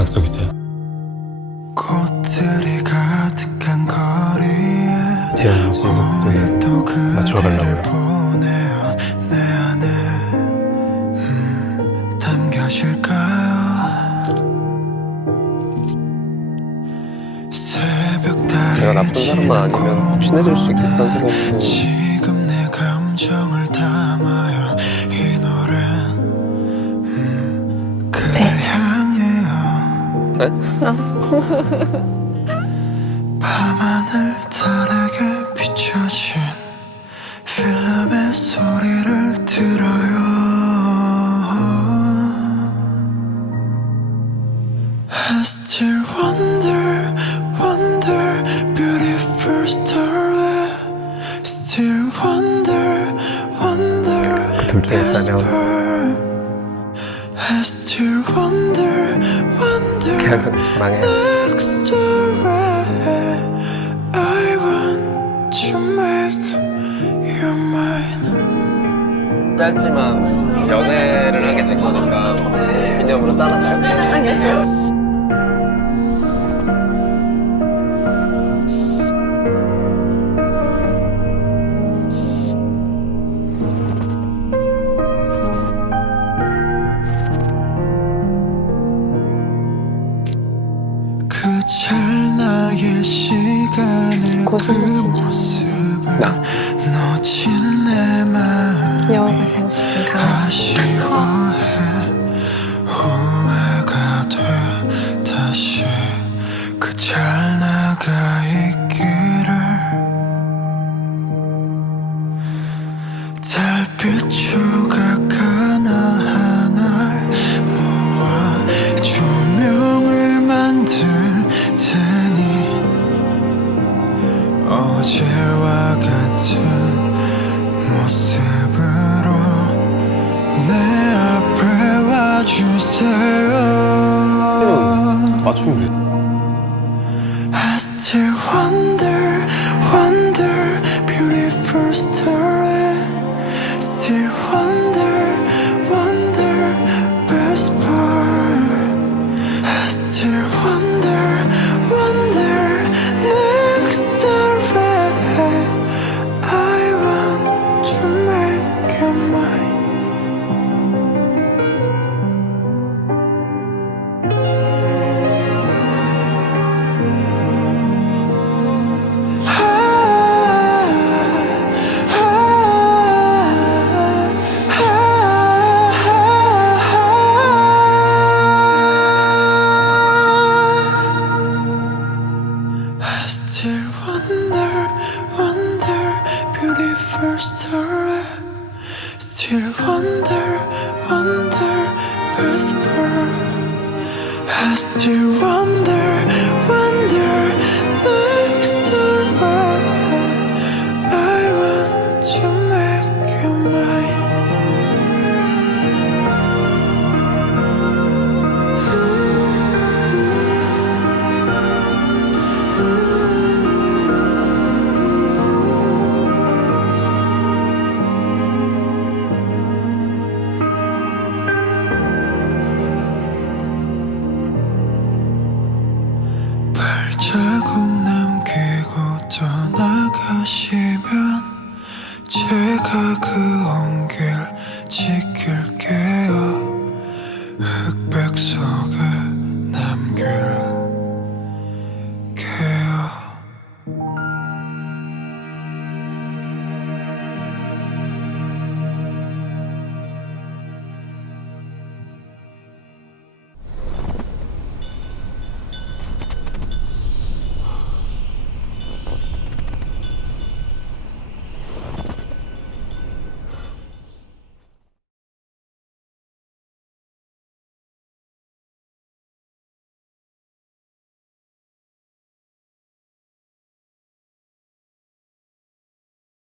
약속 있어요. 꽃들이 가득한 거리에 씨 눈에 또 맞춰 가려고요. 내 안에 음, 담겨질까요 제가 나쁜 사람만 아니면 친해질 수 있겠다는 생각이. 지금 내 감정을 담아요 네? 밤하늘 다르게 비춰진 필름의 소리를 들어요 I still wonder, wonder, beautiful story Still wonder, wonder, 둘 중에 best 살면 part I still wonder, wonder 그냥 망해. next story I want to make you mine 짧지만 연애를 하게 된 거니까 기념으로 짠할까요? 진짜. 모습을 나? 영화가 되고 싶은 강아지. 달빛 조각 맞추면 has to wonder, wonder. No. 제가 그 온길 지킬